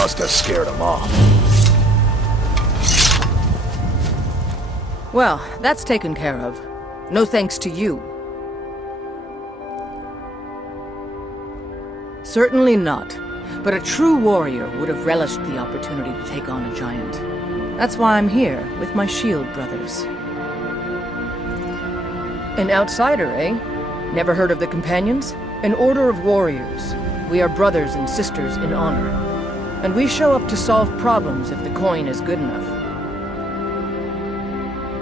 must have scared him off. Well, that's taken care of. No thanks to you. Certainly not. But a true warrior would have relished the opportunity to take on a giant. That's why I'm here, with my shield brothers. An outsider, eh? Never heard of the Companions? An order of warriors. We are brothers and sisters in honor. And we show up to solve problems if the coin is good enough.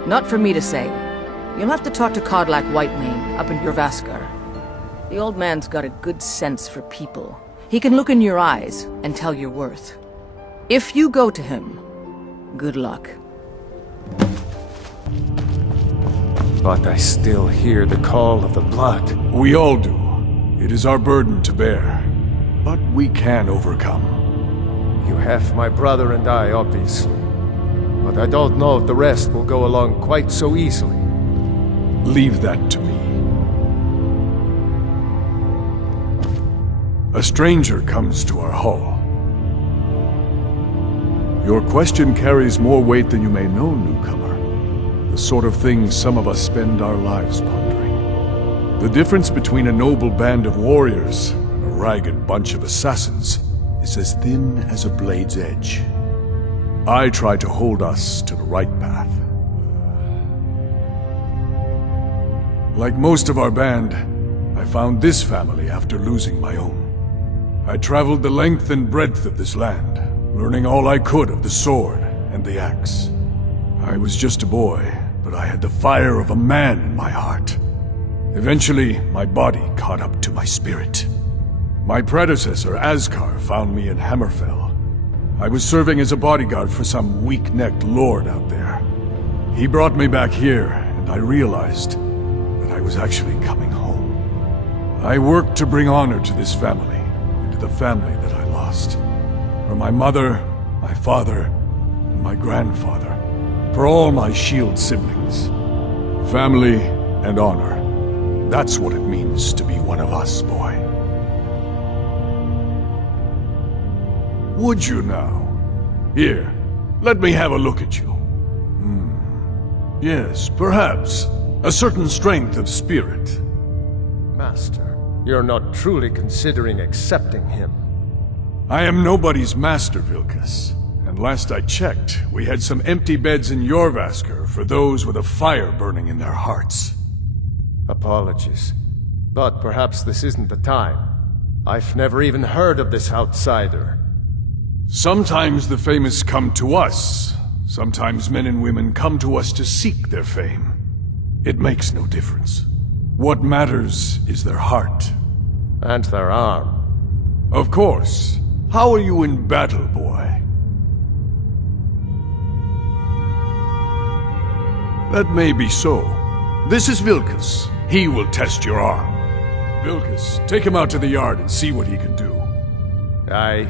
Not for me to say. You'll have to talk to Kodlak Whitemane up in Jorvaskar. The old man's got a good sense for people. He can look in your eyes and tell your worth. If you go to him, good luck. But I still hear the call of the blood. We all do. It is our burden to bear. But we can overcome. You have my brother and I, obviously. But I don't know if the rest will go along quite so easily. Leave that to me. A stranger comes to our hall. Your question carries more weight than you may know, newcomer. The sort of thing some of us spend our lives pondering. The difference between a noble band of warriors and a ragged bunch of assassins is as thin as a blade's edge. I try to hold us to the right path. Like most of our band, I found this family after losing my own. I traveled the length and breadth of this land, learning all I could of the sword and the axe. I was just a boy, but I had the fire of a man in my heart. Eventually, my body caught up to my spirit. My predecessor, Askar, found me in Hammerfell. I was serving as a bodyguard for some weak-necked lord out there. He brought me back here, and I realized that I was actually coming home. I worked to bring honor to this family, and to the family that I lost. For my mother, my father, and my grandfather. For all my shield siblings. Family and honor. That's what it means to be one of us, boy. Would you now? Here, let me have a look at you. Yes, perhaps. A certain strength of spirit. Master, you're not truly considering accepting him. I am nobody's master, Vilkas. And last I checked, we had some empty beds in Jorvaskar for those with a fire burning in their hearts. Apologies. But perhaps this isn't the time. I've never even heard of this outsider. Sometimes the famous come to us. Sometimes men and women come to us to seek their fame. It makes no difference. What matters is their heart. And their arm. Of course. How are you in battle, boy? That may be so. This is Vilkas. He will test your arm. Vilkas, take him out to the yard and see what he can do. Aye.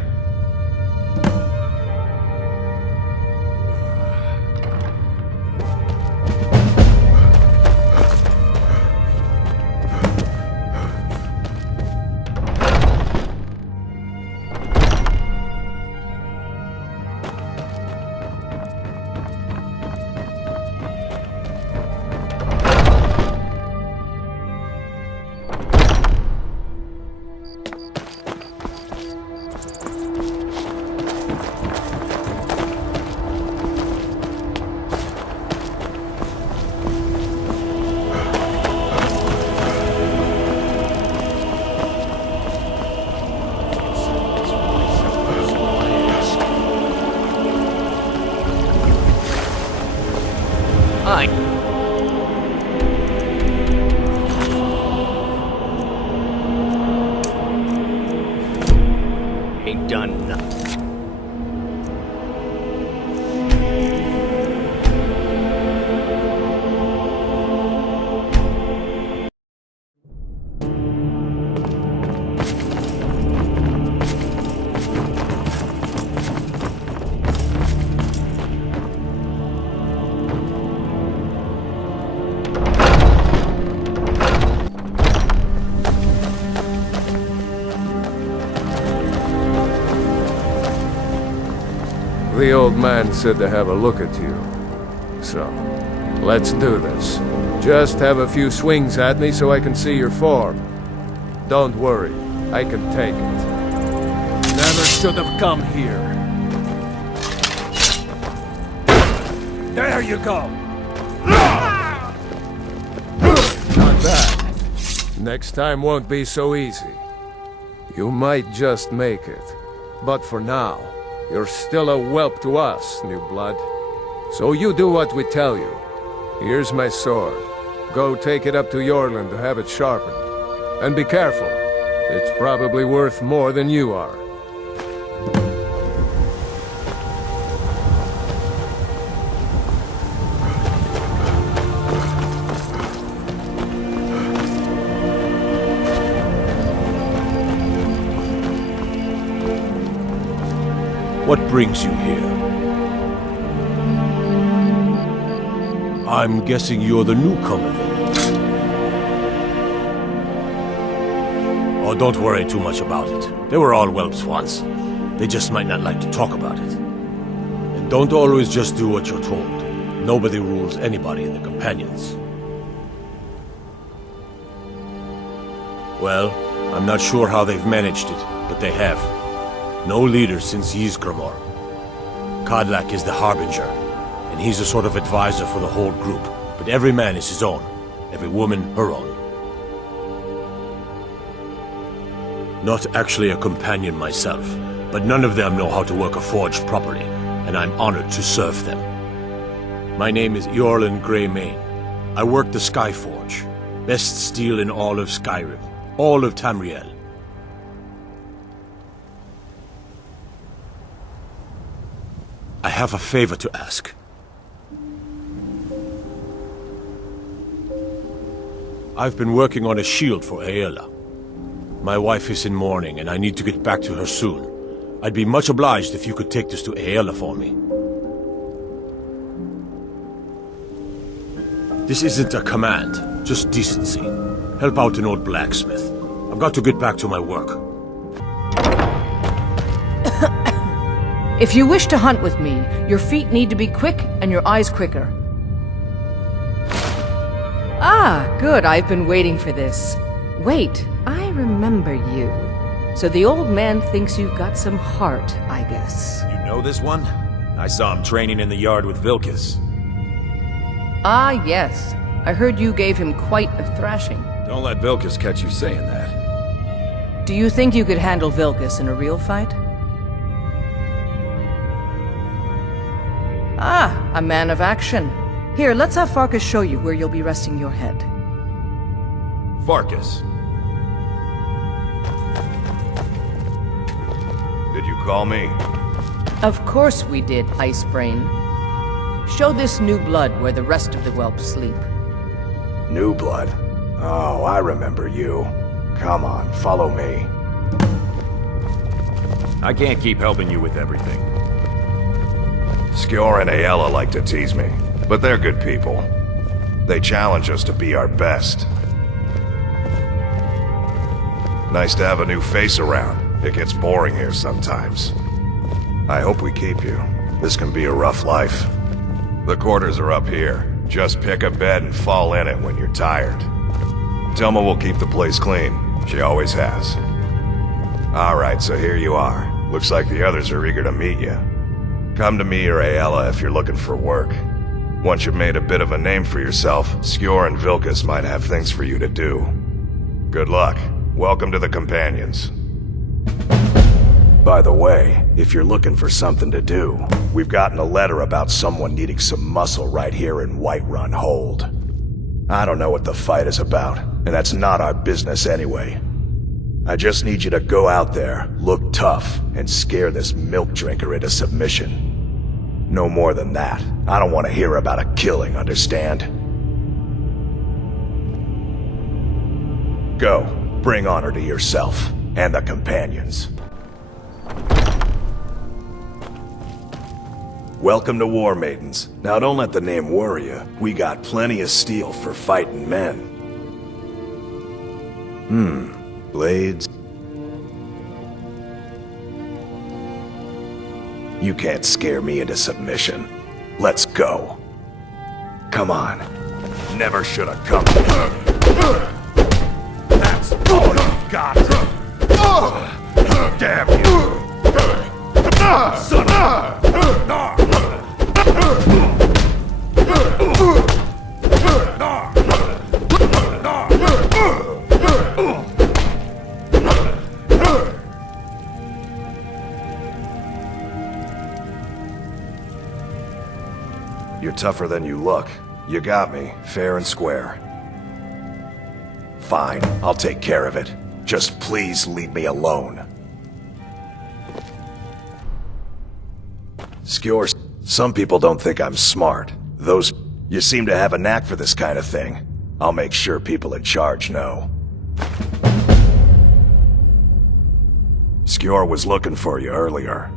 The old man said to have a look at you. So, let's do this. Just have a few swings at me so I can see your form. Don't worry, I can take it. Never should have come here. There you go! Not bad. Next time won't be so easy. You might just make it. But for now, you're still a whelp to us, new blood. So you do what we tell you. Here's my sword. Go take it up to Yorland to have it sharpened. And be careful. It's probably worth more than you are. What brings you here? I'm guessing you're the newcomer then. Oh, don't worry too much about it. They were all whelps once. They just might not like to talk about it. And don't always just do what you're told. Nobody rules anybody in the Companions. Well, I'm not sure how they've managed it, but they have. No leader since Ysgramor. Kodlak is the Harbinger, and he's a sort of advisor for the whole group. But every man is his own, every woman her own. Not actually a companion myself, but none of them know how to work a forge properly, and I'm honored to serve them. My name is Eorlin Greymane. I work the Skyforge. Best steel in all of Skyrim, all of Tamriel. I have a favor to ask. I've been working on a shield for Aela. My wife is in mourning, and I need to get back to her soon. I'd be much obliged if you could take this to Aela for me. This isn't a command, just decency. Help out an old blacksmith. I've got to get back to my work. If you wish to hunt with me, your feet need to be quick and your eyes quicker. Ah, good. I've been waiting for this. Wait, I remember you. So the old man thinks you've got some heart, I guess. You know this one? I saw him training in the yard with Vilkas. Ah, yes. I heard you gave him quite a thrashing. Don't let Vilkas catch you saying that. Do you think you could handle Vilkas in a real fight? Ah, a man of action. Here, let's have Farkas show you where you'll be resting your head. Farkas. Did you call me? Of course we did, Icebrain. Show this new blood where the rest of the whelps sleep. New blood? Oh, I remember you. Come on, follow me. I can't keep helping you with everything. Skjor and Aela like to tease me, but they're good people. They challenge us to be our best. Nice to have a new face around. It gets boring here sometimes. I hope we keep you. This can be a rough life. The quarters are up here. Just pick a bed and fall in it when you're tired. Telma will keep the place clean. She always has. Alright, so here you are. Looks like the others are eager to meet you. Come to me or Aela if you're looking for work. Once you've made a bit of a name for yourself, Skjor and Vilkas might have things for you to do. Good luck. Welcome to the Companions. By the way, if you're looking for something to do, we've gotten a letter about someone needing some muscle right here in Whiterun Hold. I don't know what the fight is about, and that's not our business anyway. I just need you to go out there, look tough, and scare this milk drinker into submission. No more than that. I don't want to hear about a killing, understand? Go. Bring honor to yourself, and the Companions. Welcome to War Maidens. Now don't let the name worry you. We got plenty of steel for fighting men. Blades. You can't scare me into submission. Let's go. Come on. Never should have come. That's all you've got. Damn you. Son of You're tougher than you look. You got me, fair and square. Fine, I'll take care of it. Just please leave me alone. Skjor, some people don't think I'm smart. You seem to have a knack for this kind of thing. I'll make sure people in charge know. Skjor was looking for you earlier.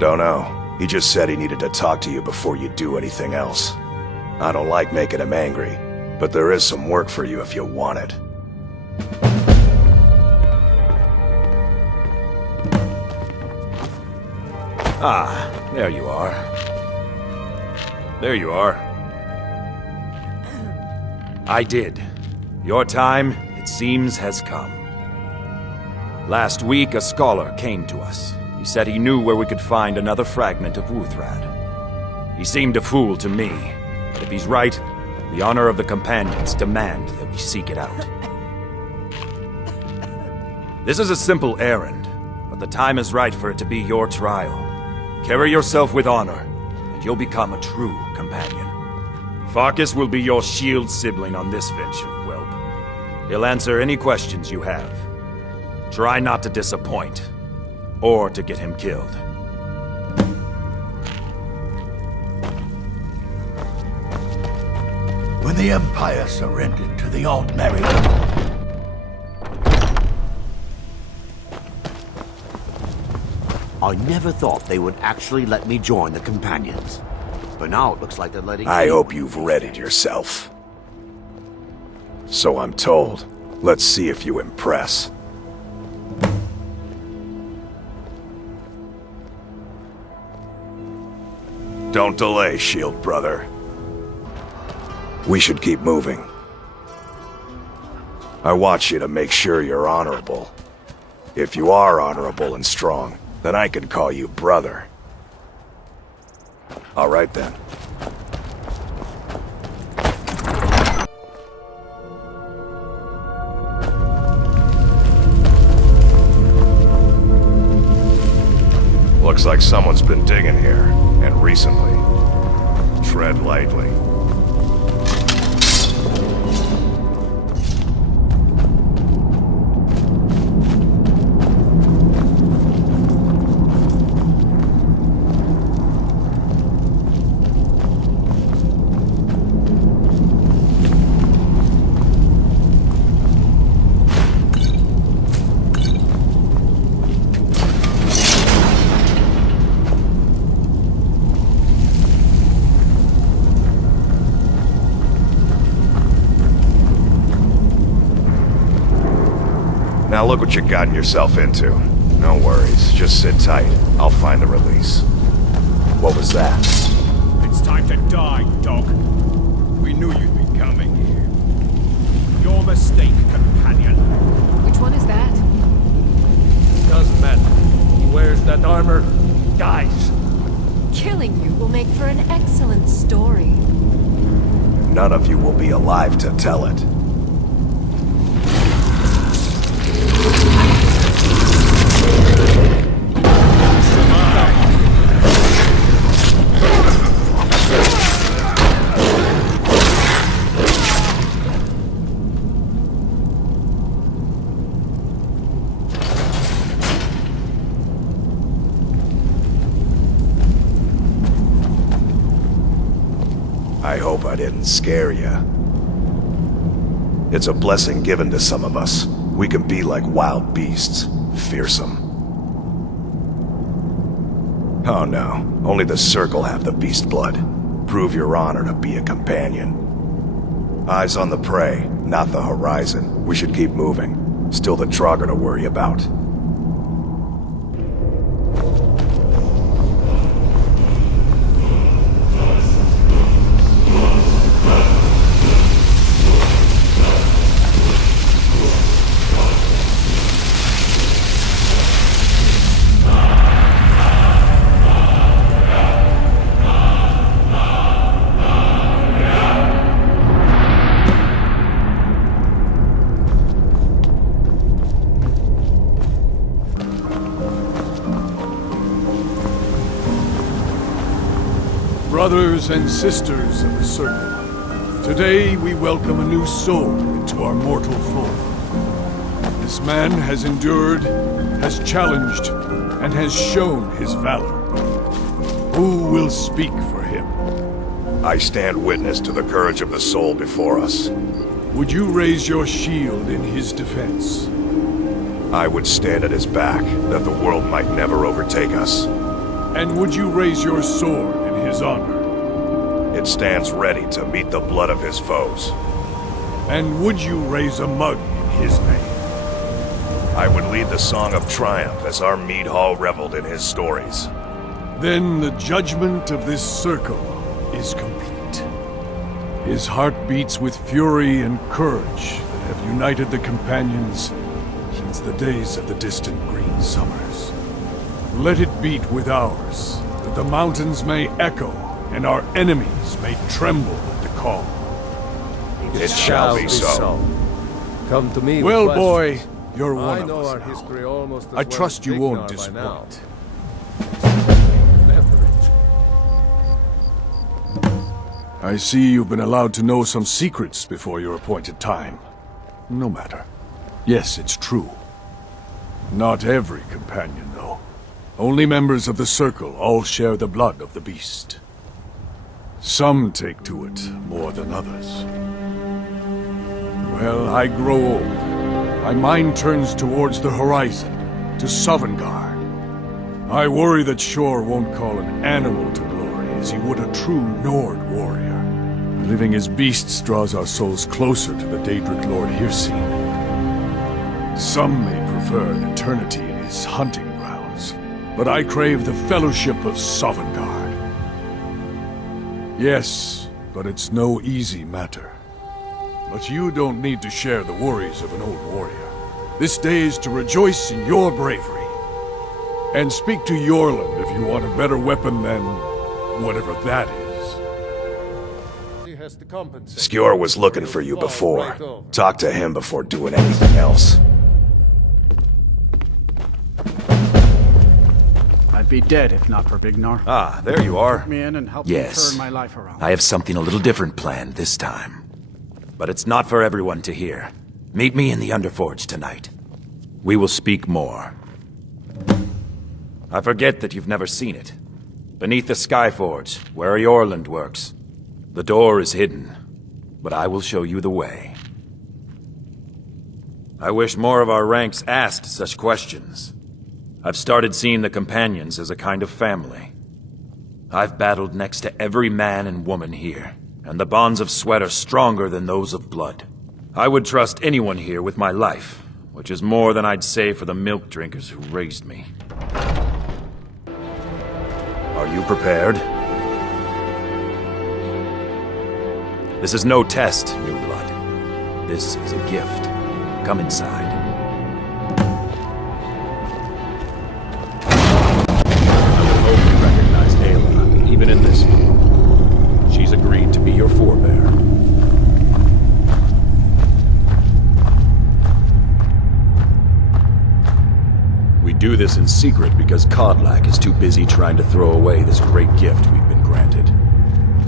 Don't know. He just said he needed to talk to you before you do anything else. I don't like making him angry, but there is some work for you if you want it. Ah, there you are. There you are. I did. Your time, it seems, has come. Last week, a scholar came to us. He said he knew where we could find another fragment of Wuthrad. He seemed a fool to me, but if he's right, the honor of the Companions demand that we seek it out. This is a simple errand, but the time is right for it to be your trial. Carry yourself with honor, and you'll become a true companion. Farkas will be your shield sibling on this venture, whelp. He'll answer any questions you have. Try not to disappoint, or to get him killed. When the Empire surrendered to the Altmerry, I never thought they would actually let me join the Companions. But now it looks like they're letting I me. hope you've readied yourself. So I'm told. Let's see if you impress. Don't delay, Shield Brother. We should keep moving. I want you to make sure you're honorable. If you are honorable and strong, then I can call you brother. All right then. Looks like someone's been digging here, and recently. Tread lightly. Now look what you've gotten yourself into. No worries, just sit tight. I'll find the release. What was that? It's time to die, dog. We knew you'd be coming here. Your mistake, companion. Which one is that? Doesn't matter. He wears that armor, dies. Killing you will make for an excellent story. None of you will be alive to tell it. I hope I didn't scare you. It's a blessing given to some of us. We can be like wild beasts, fearsome. Oh no, only the Circle have the beast blood. Prove your honor to be a companion. Eyes on the prey, not the horizon. We should keep moving. Still the Draugr to worry about. Brothers and sisters of the Circle, today we welcome a new soul into our mortal fold. This man has endured, has challenged, and has shown his valor. Who will speak for him? I stand witness to the courage of the soul before us. Would you raise your shield in his defense? I would stand at his back, that the world might never overtake us. And would you raise your sword in his honor? It stands ready to meet the blood of his foes. And would you raise a mug in his name? I would lead the song of triumph as our mead hall reveled in his stories. Then the judgment of this circle is complete. His heart beats with fury and courage that have united the companions since the days of the distant green summers. Let it beat with ours, that the mountains may echo and our enemies may tremble at the call. It shall be so. Come to me. Well, with boy, questions. you're one I of know us our now. history almost as I well trust as you won't Dignar by now. disappoint. I see you've been allowed to know some secrets before your appointed time. No matter. Yes, it's true. Not every companion, though. Only members of the Circle all share the blood of the beast. Some take to it more than others. Well, I grow old. My mind turns towards the horizon, to Sovngarde. I worry that Shor won't call an animal to glory as he would a true Nord warrior. Living as beasts draws our souls closer to the Daedric Lord Hircine. Some may prefer an eternity in his hunting grounds, but I crave the fellowship of Sovngarde. Yes, but it's no easy matter. But you don't need to share the worries of an old warrior. This day is to rejoice in your bravery. And speak to Yorland if you want a better weapon than whatever that is. He has to compensate. Skjor was looking for you Fall before. right over. Talk to him before doing anything else. I'd be dead if not for Vignar. Ah, there you are. Me in and help Yes. me turn my life around. I have something a little different planned this time. But it's not for everyone to hear. Meet me in the Underforge tonight. We will speak more. I forget that you've never seen it. Beneath the Skyforge, where Yorland works. The door is hidden, but I will show you the way. I wish more of our ranks asked such questions. I've started seeing the Companions as a kind of family. I've battled next to every man and woman here, and the bonds of sweat are stronger than those of blood. I would trust anyone here with my life, which is more than I'd say for the milk drinkers who raised me. Are you prepared? This is no test, new blood. This is a gift. Come inside. I hope you recognize Ayla, even in this form. She's agreed to be your forebear. We do this in secret because Kodlak is too busy trying to throw away this great gift we've been granted.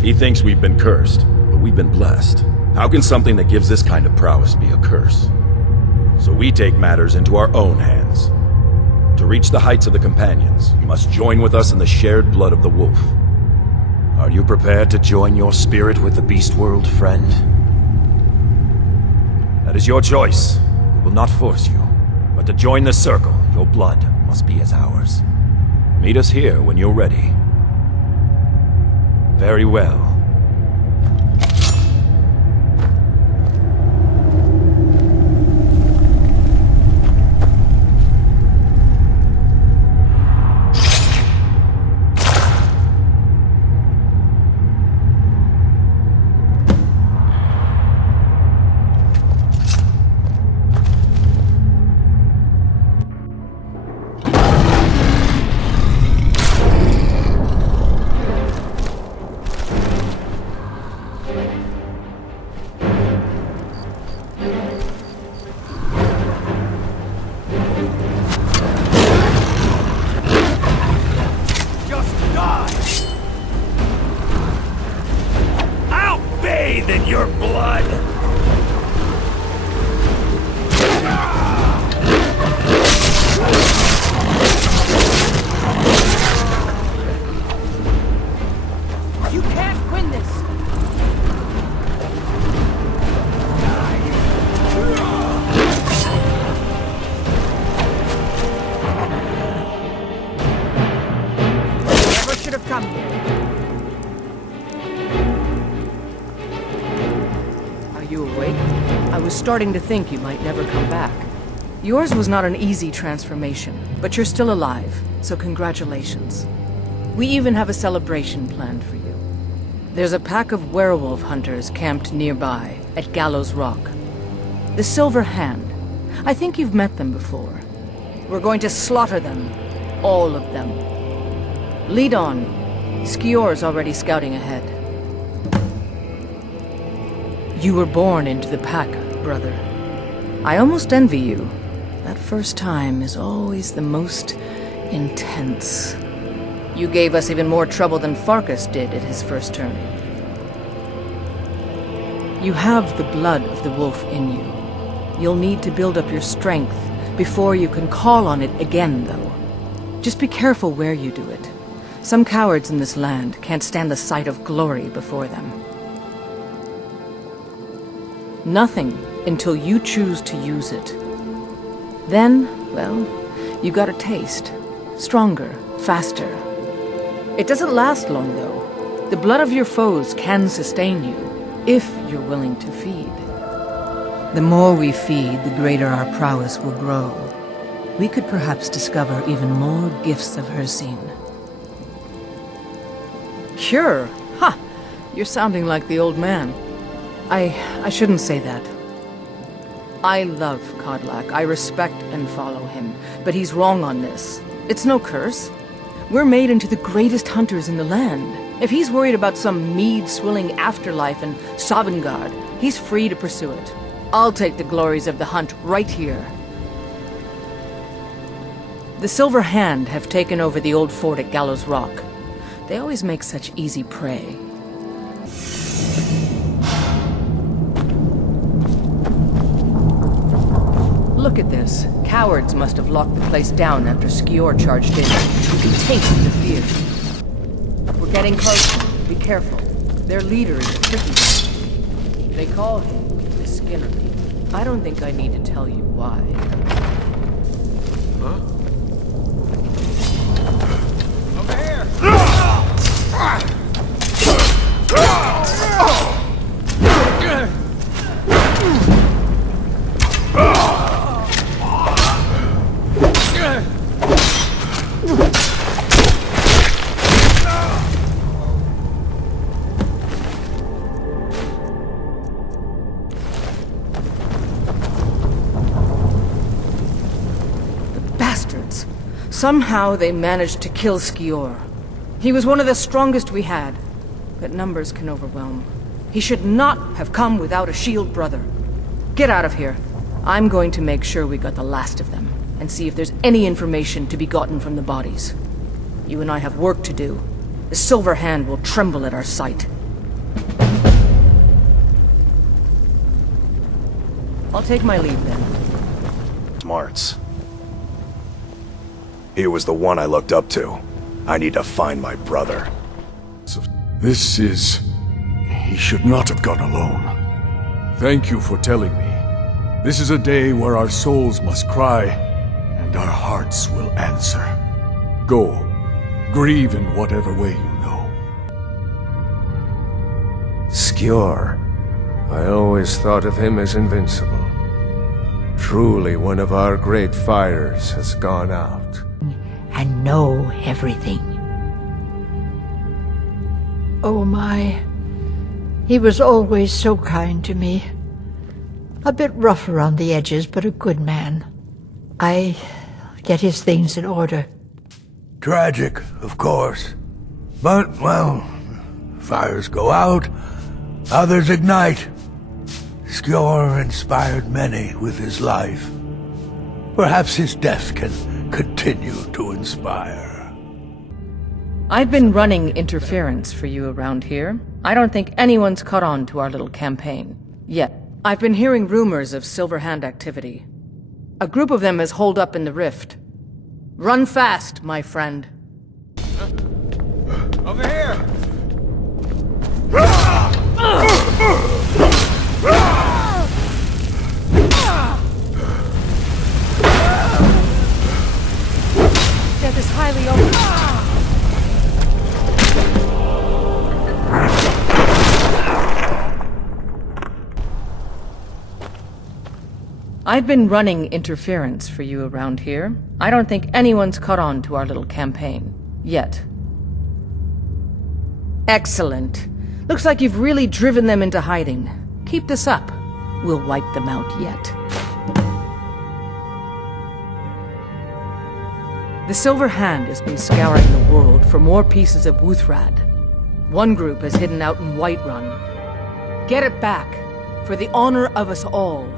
He thinks we've been cursed, but we've been blessed. How can something that gives this kind of prowess be a curse? So we take matters into our own hands. To reach the heights of the Companions, you must join with us in the shared blood of the wolf. Are you prepared to join your spirit with the beast world, friend? That is your choice. We will not force you. But to join the Circle, your blood must be as ours. Meet us here when you're ready. Very well. was starting to think you might never come back. Yours was not an easy transformation, but you're still alive, so congratulations. We even have a celebration planned for you. There's a pack of werewolf hunters camped nearby, at Gallows Rock. The Silver Hand. I think you've met them before. We're going to slaughter them. All of them. Lead on. Skior's already scouting ahead. You were born into the pack, brother. I almost envy you. That first time is always the most intense. You gave us even more trouble than Farkas did at his first turn. You have the blood of the wolf in you. You'll need to build up your strength before you can call on it again, though. Just be careful where you do it. Some cowards in this land can't stand the sight of glory before them. Nothing until you choose to use it. Then, well, you got a taste. Stronger, faster. It doesn't last long, though. The blood of your foes can sustain you, if you're willing to feed. The more we feed, the greater our prowess will grow. We could perhaps discover even more gifts of Hircine. Cure? Ha! You're sounding like the old man. I shouldn't say that. I love Kodlak. I respect and follow him. But he's wrong on this. It's no curse. We're made into the greatest hunters in the land. If he's worried about some mead-swilling afterlife in Sovngarde, he's free to pursue it. I'll take the glories of the hunt right here. The Silver Hand have taken over the old fort at Gallows Rock. They always make such easy prey. Look at this. Cowards must have locked the place down after Skior charged in. You can taste the fear. We're getting closer. Be careful. Their leader is a tricky one. They call him the Skinner. I don't think I need to tell you why. Over here! Somehow they managed to kill Skior. He was one of the strongest we had, but numbers can overwhelm. He should not have come without a shield brother. Get out of here. I'm going to make sure we got the last of them, and see if there's any information to be gotten from the bodies. You and I have work to do. The Silver Hand will tremble at our sight. I'll take my leave then. Smarts. He was the one I looked up to. I need to find my brother. This is... He should not have gone alone. Thank you for telling me. This is a day where our souls must cry, and our hearts will answer. Go. Grieve in whatever way you know. Skior. I always thought of him as invincible. Truly one of our great fires has gone out. And know everything. Oh my. He was always so kind to me. A bit rough around the edges, but a good man. I get his things in order. Tragic, of course. But, well, fires go out, others ignite. Skior inspired many with his life. Perhaps his death can continue to inspire. I've been running interference for you around here. I don't think anyone's caught on to our little campaign. Yet. I've been hearing rumors of Silver Hand activity. A group of them has holed up in the rift. Run fast, my friend. Over here! Death is highly open. I've been running interference for you around here. I don't think anyone's caught on to our little campaign. Yet. Excellent. Looks like you've really driven them into hiding. Keep this up. We'll wipe them out yet. The Silver Hand has been scouring the world for more pieces of Wuthrad. One group has hidden out in Whiterun. Get it back, for the honor of us all.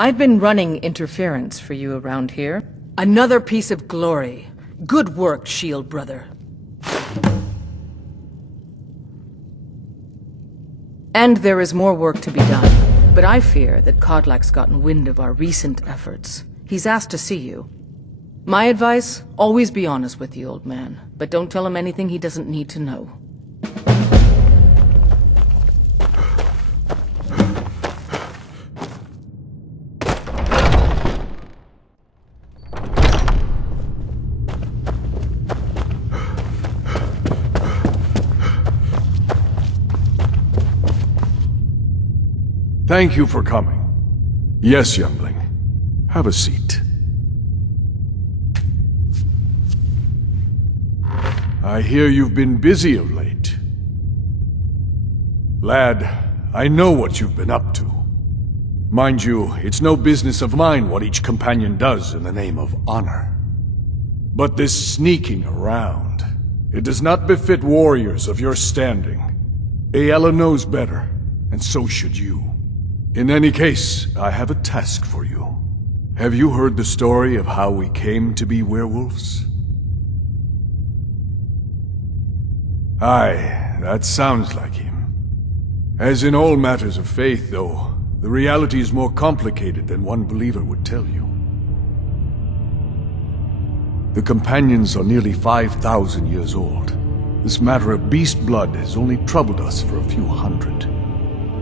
I've been running interference for you around here. Another piece of glory. Good work, Shield Brother. And there is more work to be done, but I fear that Kodlak's gotten wind of our recent efforts. He's asked to see you. My advice, always be honest with the old man, but don't tell him anything he doesn't need to know. Thank you for coming. Yes, youngling. Have a seat. I hear you've been busy of late. Lad, I know what you've been up to. Mind you, it's no business of mine what each companion does in the name of honor. But this sneaking around, it does not befit warriors of your standing. Aella knows better, and so should you. In any case, I have a task for you. Have you heard the story of how we came to be werewolves? Aye, that sounds like him. As in all matters of faith, though, the reality is more complicated than one believer would tell you. The companions are nearly 5,000 years old. This matter of beast blood has only troubled us for a few hundred.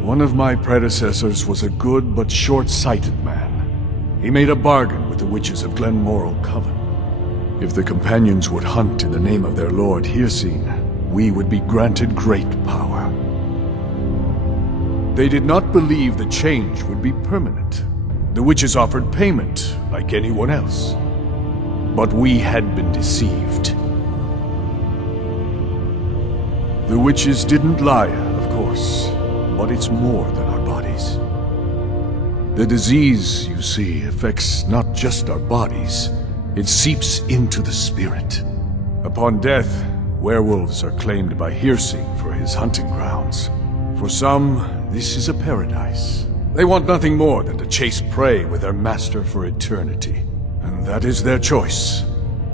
One of my predecessors was a good but short-sighted man. He made a bargain with the witches of Glenmoral Coven. If the companions would hunt in the name of their lord Hircine, we would be granted great power. They did not believe the change would be permanent. The witches offered payment, like anyone else. But we had been deceived. The witches didn't lie, of course. But it's more than our bodies. The disease, you see, affects not just our bodies. It seeps into the spirit. Upon death, werewolves are claimed by Hircine for his hunting grounds. For some, this is a paradise. They want nothing more than to chase prey with their master for eternity. And that is their choice.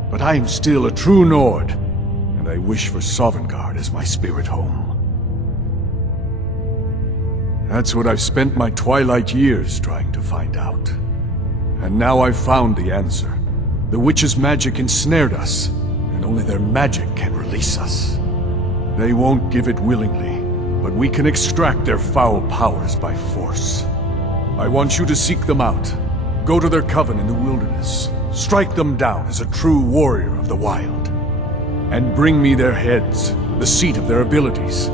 But I am still a true Nord, and I wish for Sovngarde as my spirit home. That's what I've spent my twilight years trying to find out. And now I've found the answer. The witches' magic ensnared us, and only their magic can release us. They won't give it willingly, but we can extract their foul powers by force. I want you to seek them out. Go to their coven in the wilderness. Strike them down as a true warrior of the wild. And bring me their heads, the seat of their abilities.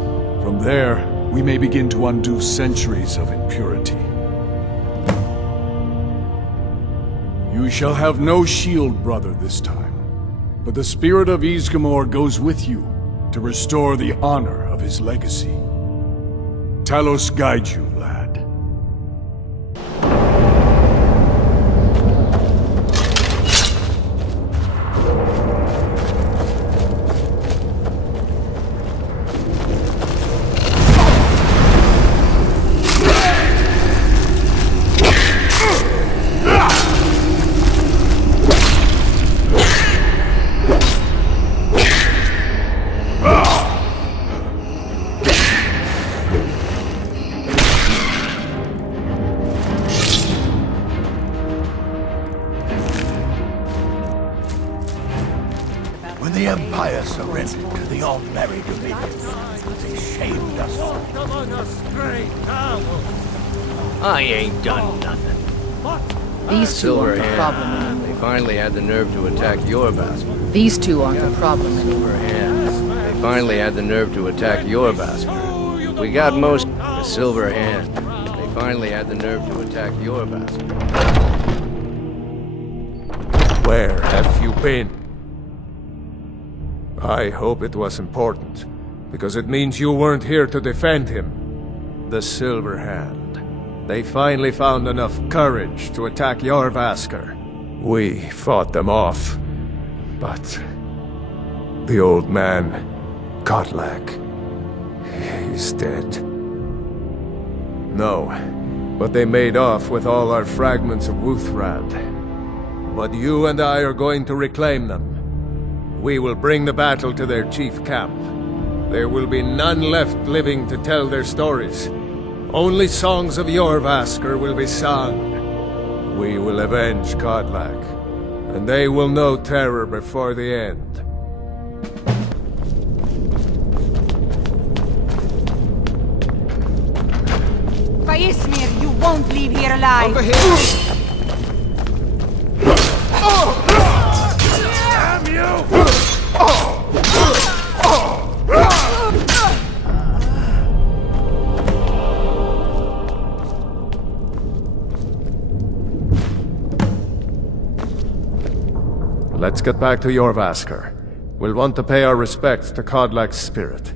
From there, we may begin to undo centuries of impurity. You shall have no shield, brother, this time. But the spirit of Ysgramor goes with you to restore the honor of his legacy. Talos guide you, lad. When the Empire surrendered to the All-Merry Dominion, they shamed us all. I ain't done nothing. What? These two aren't a Silverhand. problem anymore. They finally had the nerve to attack your bastard. These two aren't a problem anymore. Silverhand. They finally had the nerve to attack your bastard. We got most the Silverhand. They finally had the nerve to attack your bastard. Where have you been? I hope it was important, because it means you weren't here to defend him. The Silverhand. They finally found enough courage to attack Jorvaskr. We fought them off, but the old man, Godlak, he's dead. No, but they made off with all our fragments of Wuthrad. But you and I are going to reclaim them. We will bring the battle to their chief camp. There will be none left living to tell their stories. Only songs of Jorvaskr will be sung. We will avenge Godlak, and they will know terror before the end. Faismir, you won't leave here alive! Over here! Damn you! Let's get back to Jorvaskr. We'll want to pay our respects to Kodlak's spirit.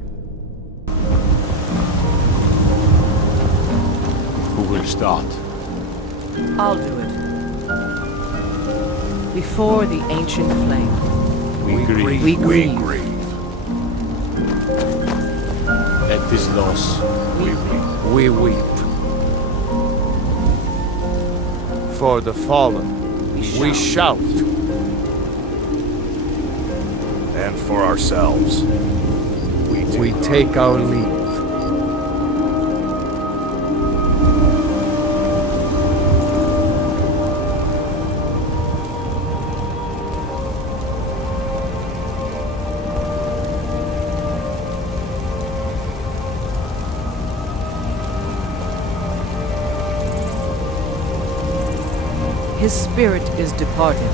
Who will start? I'll do it. Before the ancient flame. We grieve. We grieve. At this loss, we weep. We weep. For the fallen, we shout. And for ourselves, We take our leave. His spirit is departed.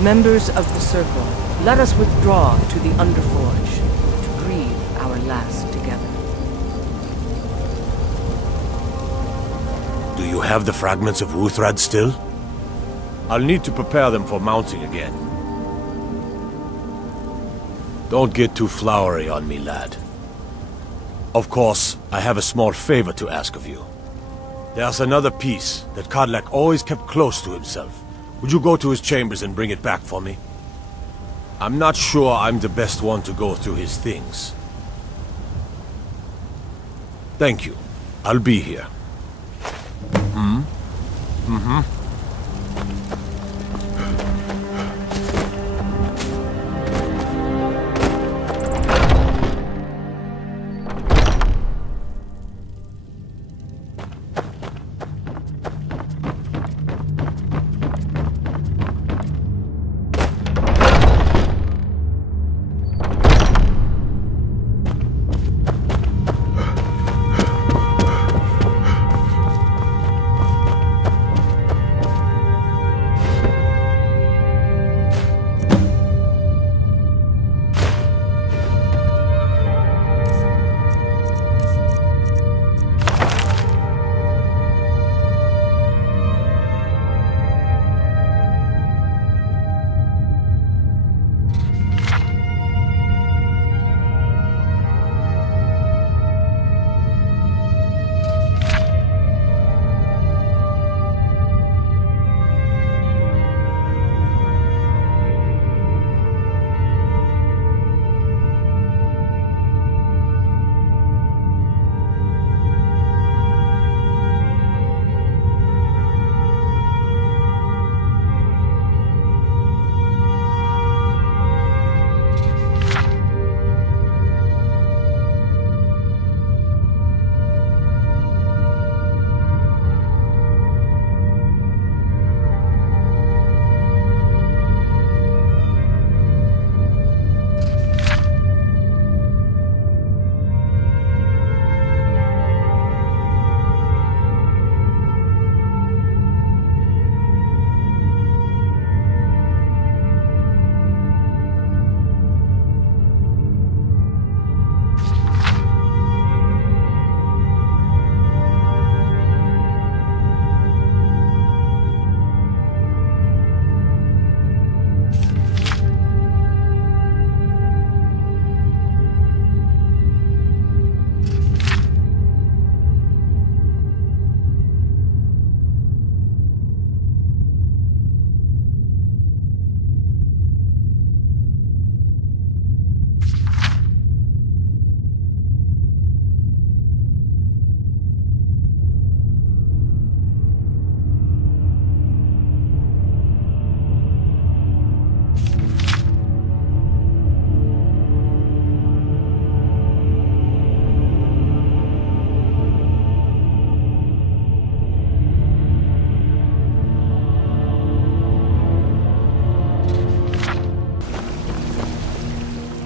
Members of the Circle, let us withdraw to the Underforge to grieve our last together. Do you have the fragments of Wuthrad still? I'll need to prepare them for mounting again. Don't get too flowery on me, lad. Of course, I have a small favor to ask of you. There's another piece that Kodlak always kept close to himself. Would you go to his chambers and bring it back for me? I'm not sure I'm the best one to go through his things. Thank you. I'll be here.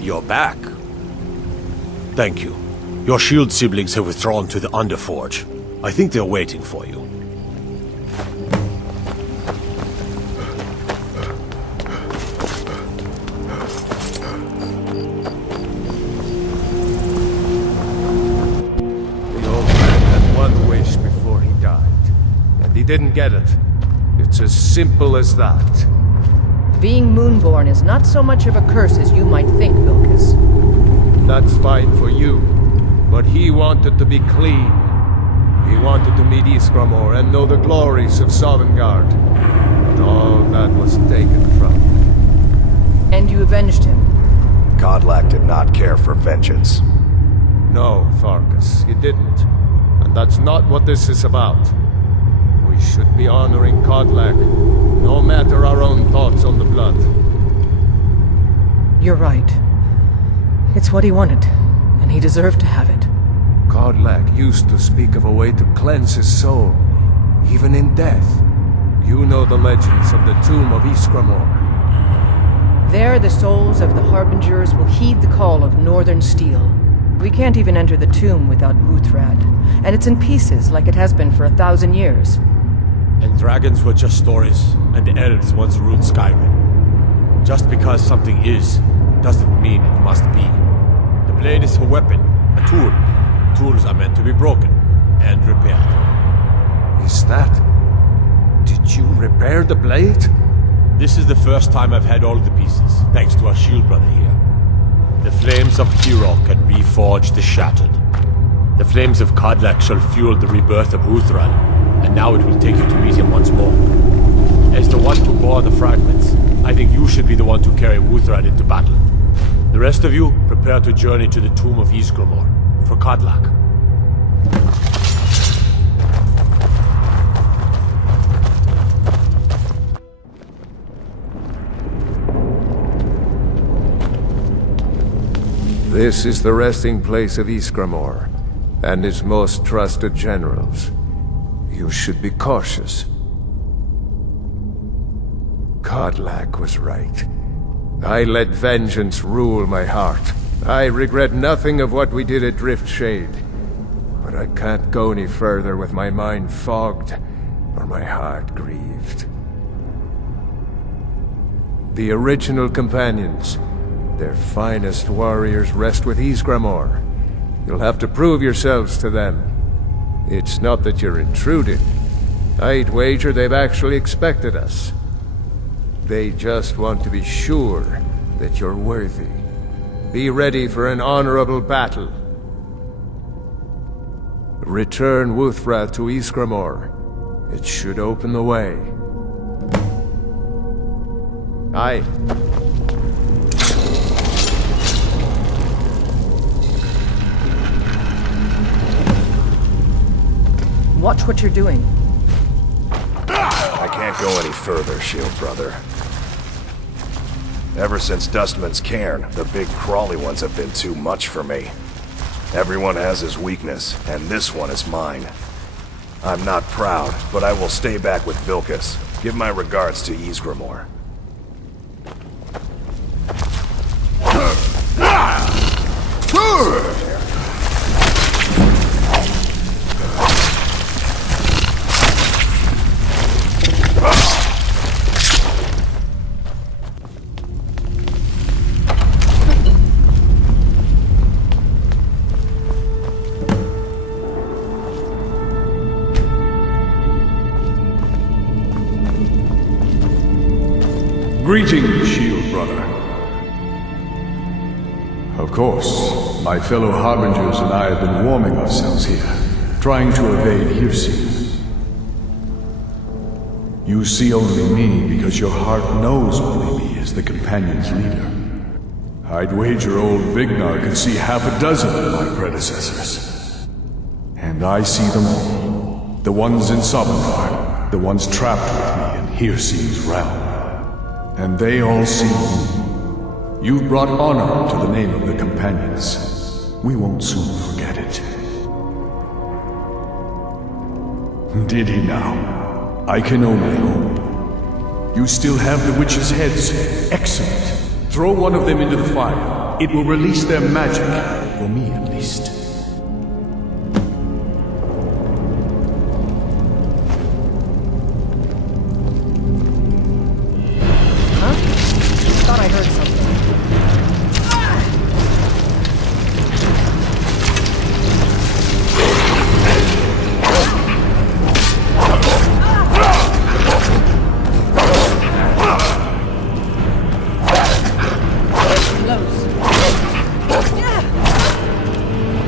You're back. Thank you. Your shield siblings have withdrawn to the Underforge. I think they're waiting for you. The old man had one wish before he died, and he didn't get it. It's as simple as that. Being Moonborn is not so much of a curse as you might think, Vilkas. That's fine for you, but he wanted to be clean. He wanted to meet Ysgramor and know the glories of Sovngarde. But all that was taken from him. And you avenged him. Kodlak did not care for vengeance. No, Farkas, he didn't. And that's not what this is about. We should be honoring Kodlak, no matter our own thoughts on the blood. You're right. It's what he wanted, and he deserved to have it. Kodlak used to speak of a way to cleanse his soul, even in death. You know the legends of the tomb of Ysgramor. There, the souls of the Harbingers will heed the call of Northern Steel. We can't even enter the tomb without Ruthrad, and it's in pieces like it has been for 1,000 years. And dragons were just stories, and elves once ruled Skyrim. Just because something is, doesn't mean it must be. The blade is a weapon, a tool. Tools are meant to be broken, and repaired. Is that... Did you repair the blade? This is the first time I've had all the pieces, thanks to our shield brother here. The flames of Hero can reforge the shattered. The flames of Kodlak shall fuel the rebirth of Uthral, and now it will take you to meet him once more. As the one who bore the fragments, I think you should be the one to carry Uthral into battle. The rest of you, prepare to journey to the tomb of Ysgramor, for Kodlak. This is the resting place of Ysgramor, and his most trusted generals. You should be cautious. Kodlak was right. I let vengeance rule my heart. I regret nothing of what we did at Driftshade. But I can't go any further with my mind fogged, or my heart grieved. The original companions, their finest warriors, rest with Ysgramor. You'll have to prove yourselves to them. It's not that you're intruding. I'd wager they've actually expected us. They just want to be sure that you're worthy. Be ready for an honorable battle. Return Wuthra to Ysgramor. It should open the way. Aye. Watch what you're doing. I can't go any further, shield brother. Ever since Dustman's Cairn, the big crawly ones have been too much for me. Everyone has his weakness, and this one is mine. I'm not proud, but I will stay back with Vilkas. Give my regards to Ysgramor. Greetings, shield brother. Of course, my fellow Harbingers and I have been warming ourselves here, trying to evade Hircine. You see only me because your heart knows only me as the Companion's leader. I'd wager old Vignar could see half a dozen of my predecessors. And I see them all. The ones in Sovngarde, the ones trapped with me in Hircine's realm. And they all see you. You've brought honor to the name of the Companions. We won't soon forget it. Did he now? I can only hope. You still have the witches' heads. Excellent. Throw one of them into the fire. It will release their magic, for me at least. Huh? Thought I heard something.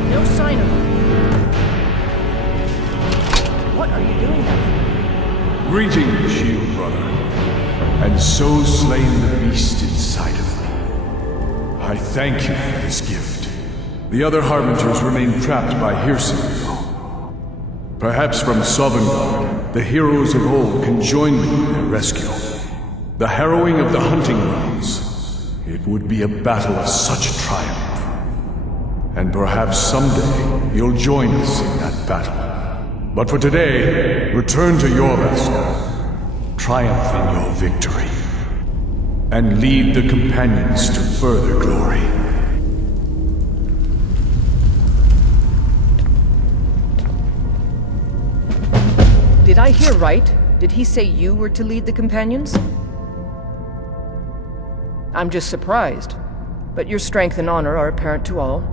No sign of her. What are you doing now? Greetings, shield brother. And so slain the beast inside of me. I thank you for this gift. The other Harbingers remain trapped by Hircine. Perhaps from Sovngarde, the heroes of old can join me in their rescue. The harrowing of the hunting grounds. It would be a battle of such triumph. And perhaps someday you'll join us in that battle. But for today, return to Jorvaskr, triumph in your victory, and lead the companions to further glory. Did I hear right? Did he say you were to lead the companions? I'm just surprised, but your strength and honor are apparent to all.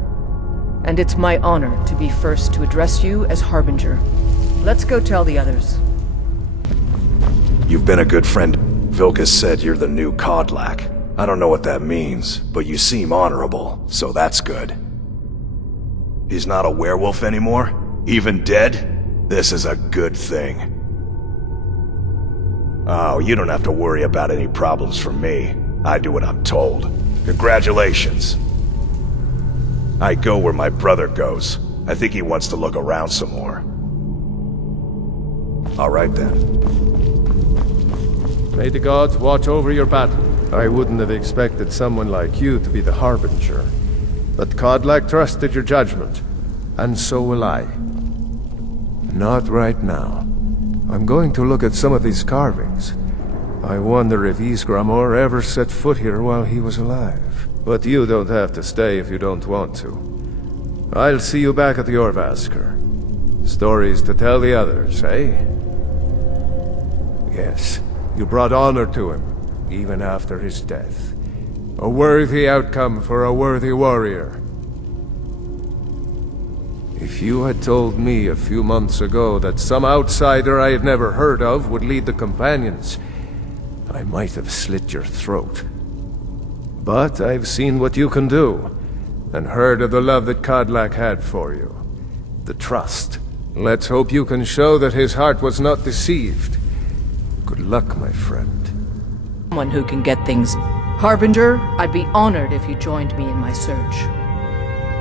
And it's my honor to be first to address you as Harbinger. Let's go tell the others. You've been a good friend. Vilkas said you're the new Kodlak. I don't know what that means, but you seem honorable, so that's good. He's not a werewolf anymore? Even dead? This is a good thing. Oh, you don't have to worry about any problems from me. I do what I'm told. Congratulations. I go where my brother goes. I think he wants to look around some more. All right then. May the gods watch over your battle. I wouldn't have expected someone like you to be the Harbinger. But Kodlak trusted your judgment, and so will I. Not right now. I'm going to look at some of these carvings. I wonder if Ysgramor ever set foot here while he was alive. But you don't have to stay if you don't want to. I'll see you back at Jorvaskr. Stories to tell the others, eh? Yes, you brought honor to him, even after his death. A worthy outcome for a worthy warrior. If you had told me a few months ago that some outsider I had never heard of would lead the companions, I might have slit your throat. But I've seen what you can do, and heard of the love that Kodlak had for you. The trust. Let's hope you can show that his heart was not deceived. Good luck, my friend. Someone who can get things. Harbinger, I'd be honored if you joined me in my search.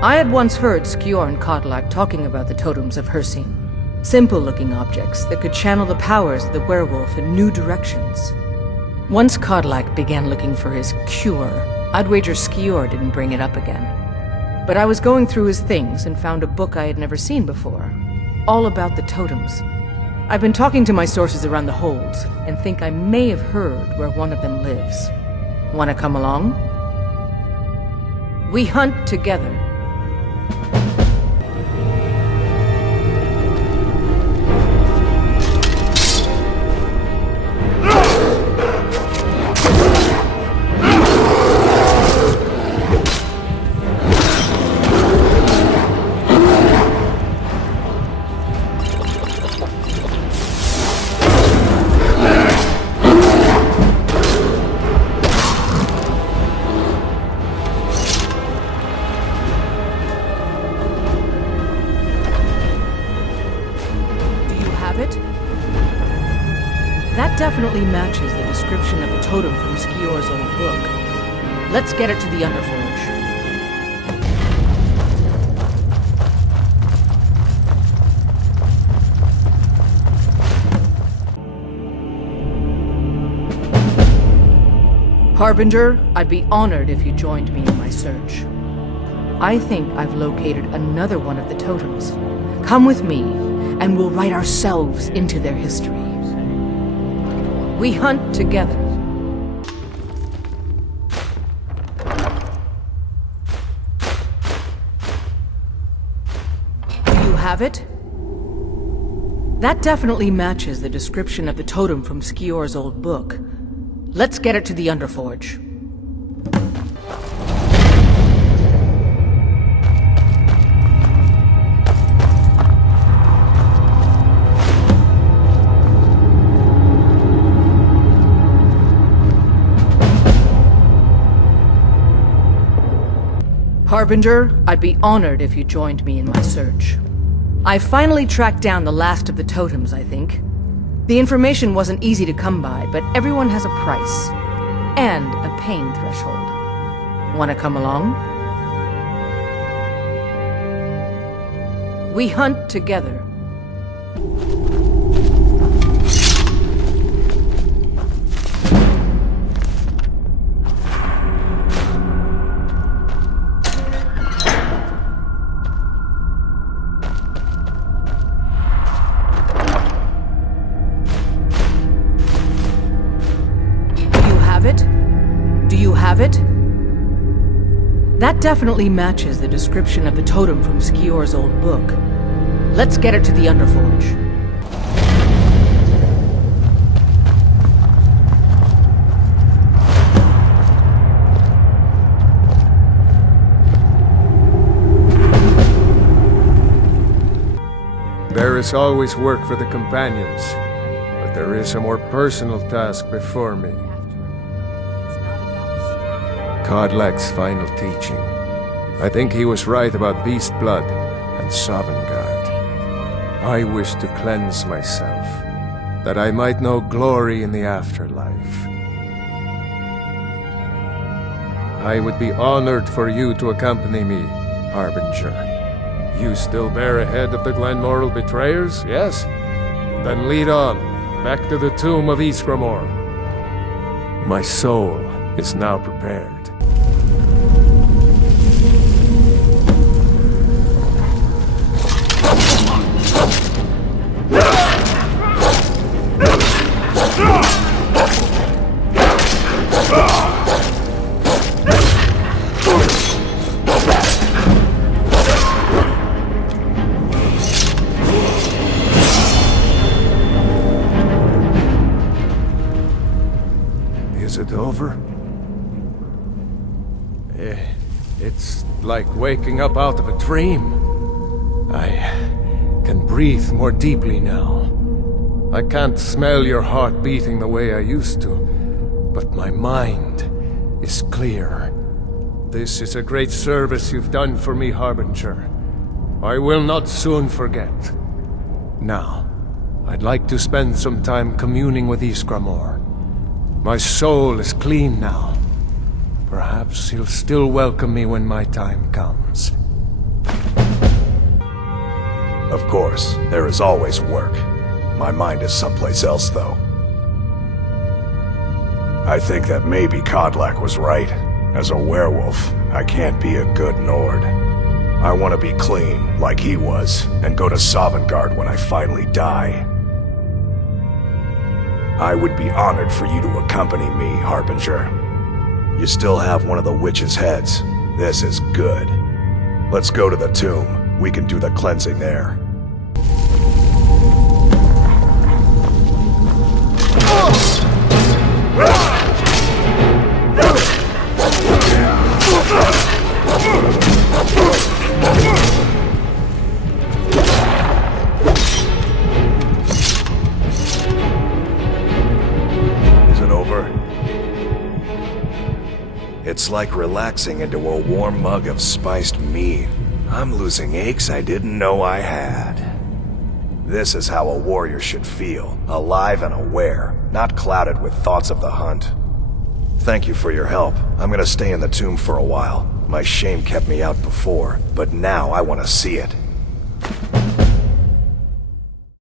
I had once heard Skjorn Kodlak talking about the totems of Hircine. Simple-looking objects that could channel the powers of the werewolf in new directions. Once Kodlak began looking for his cure, I'd wager Skjor didn't bring it up again. But I was going through his things and found a book I had never seen before. All about the totems. I've been talking to my sources around the holds, and think I may have heard where one of them lives. Want to come along? We hunt together. That definitely matches the description of the totem from Skjor's old book. Let's get it to the Underforge. Harbinger, I'd be honored if you joined me in my search. I think I've located another one of the totems. Come with me, and we'll write ourselves into their history. We hunt together. have it? That definitely matches the description of the totem from Skior's old book. Let's get it to the Underforge. Harbinger, I'd be honored if you joined me in my search. I finally tracked down the last of the totems, I think. The information wasn't easy to come by, but everyone has a price. And a pain threshold. Wanna come along? We hunt together. That definitely matches the description of the totem from Skior's old book. Let's get it to the Underforge. There is always work for the companions, but there is a more personal task before me. Kodlak's final teaching. I think he was right about beast blood and Sovngarde. I wish to cleanse myself, that I might know glory in the afterlife. I would be honored for you to accompany me, Harbinger. You still bear ahead of the Glenmoral betrayers, yes? Then lead on, back to the tomb of Ysgramor. My soul is now prepared. Is it over? It's like waking up out of a dream. I can breathe more deeply now. I can't smell your heart beating the way I used to, but my mind is clear. This is a great service you've done for me, Harbinger. I will not soon forget. Now, I'd like to spend some time communing with Ysgramor. My soul is clean now. Perhaps he'll still welcome me when my time comes. Of course, there is always work. My mind is someplace else, though. I think that maybe Kodlak was right. As a werewolf, I can't be a good Nord. I want to be clean, like he was, and go to Sovngarde when I finally die. I would be honored for you to accompany me, Harbinger. You still have one of the witch's heads. This is good. Let's go to the tomb. We can do the cleansing there. Is it over? It's like relaxing into a warm mug of spiced mead. I'm losing aches I didn't know I had. This is how a warrior should feel, alive and aware, not clouded with thoughts of the hunt. Thank you for your help. I'm gonna stay in the tomb for a while. My shame kept me out before, but now I want to see it.